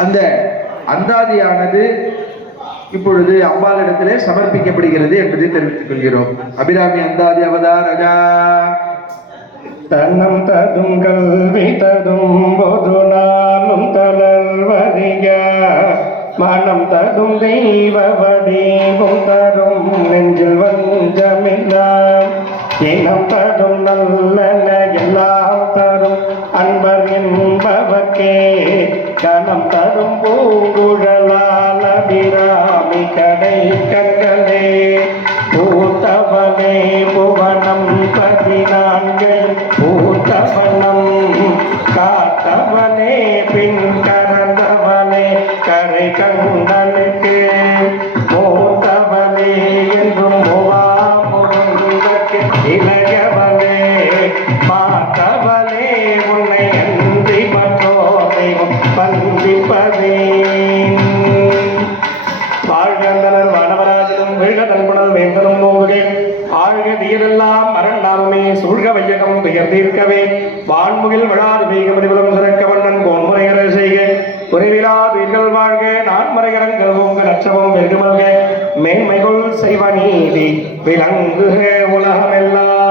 அந்த அந்தாதியானது இப்பொழுது அம்பாளிடத்திலே சமர்ப்பிக்கப்படுகிறது என்பதை தெரிவித்துக் கொள்கிறோம். அபிராமி அந்தாதி அவதாரகா தன்னம் ததும் கல்வி ததும் பொது நாளும் தளர்வதிக மனம் ததும் தெய்வ வடிவும் தரும் நெஞ்சில் வஞ்சமில்லாம் இனம் தரும் நல்லன எல்லாம் தரும் அன்பர் என்பவர்க்கே கனம் தரும் பூங்குழலால் அபிராமி கடை கண்களே பூத்தவனே புவனம் 14 பூத்தவனம் காத்தவனே பின் கரந்தவனே கரை கண்டனுக்கு மூத்தவனே என்றும் முவாமுருந்தற்கு இளையவனே பார்த்தவனே உன்னை அன்றி மற்றோ தெய்வம் பந்திப்பதே வாழ்கந்தனர் வானவராஜனும் வீழ்க தன்புணல் வேந்தனும் நோவுகே ஆழ்க தீரெல்லாம் மரண்டாலுமே சூழ்க வையகம் பெயர்ந்தீர்க்கவே வான்முகில் விழாது வேகமதிபுலம் சிறக்க வண்ணன் போன்முறையர செய்க குறைவிலா வீர்கள் வாழ்க நான்மறையரங்கள் உங்கள் அச்சமும் வெகுமல்க மேன்மைகள் செய்வ நீதி விளங்குக உலகமெல்லாம்.